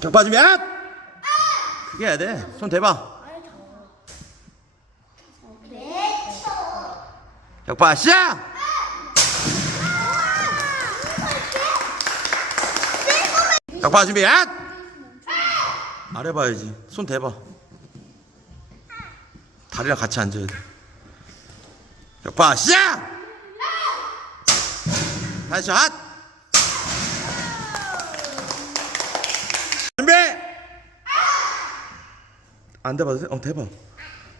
격파 준비 앗! 크게 해야 돼 손 대봐 격파 시작! 격파 준비 앗! 아래 봐야지 손 대봐 다리랑 같이 앉아야 돼 격파 시작! 다시 핫! 준비! 안 대봐도 돼? 어 대봐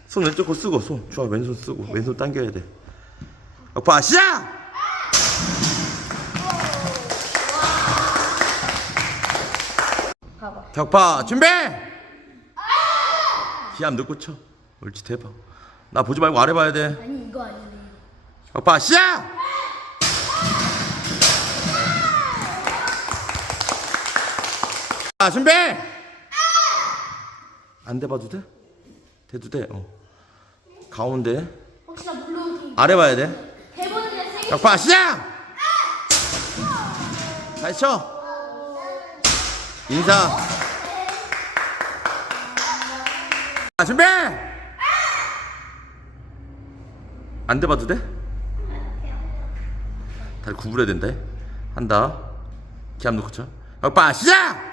손 왼쪽 거 쓰고 손 좋아 왼손 쓰고 왼손 당겨야 돼 시작! 봐봐. 격파 준비! 기압 넣고 쳐 옳지 대박 나 보지 말고 아래 봐야 돼 아니 이거 아니네. 격파 시작! 자 준비! 안 대봐도 돼? 대도 돼 어. 가운데 혹시 나 물론 아래 봐야 돼 대본에 세 개. 격파 시작! 다시 쳐 인사 자 준비! 안 대봐도 돼? 다리 구부려야 된다 한다 기압 넣고 쳐 격파 시작!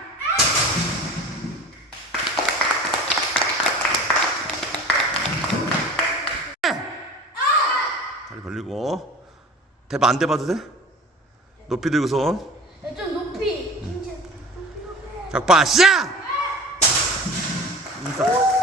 다리 벌리고 대봐 안 대봐도 돼? 높이 들고 손좀 높이. 격파 시작! 인사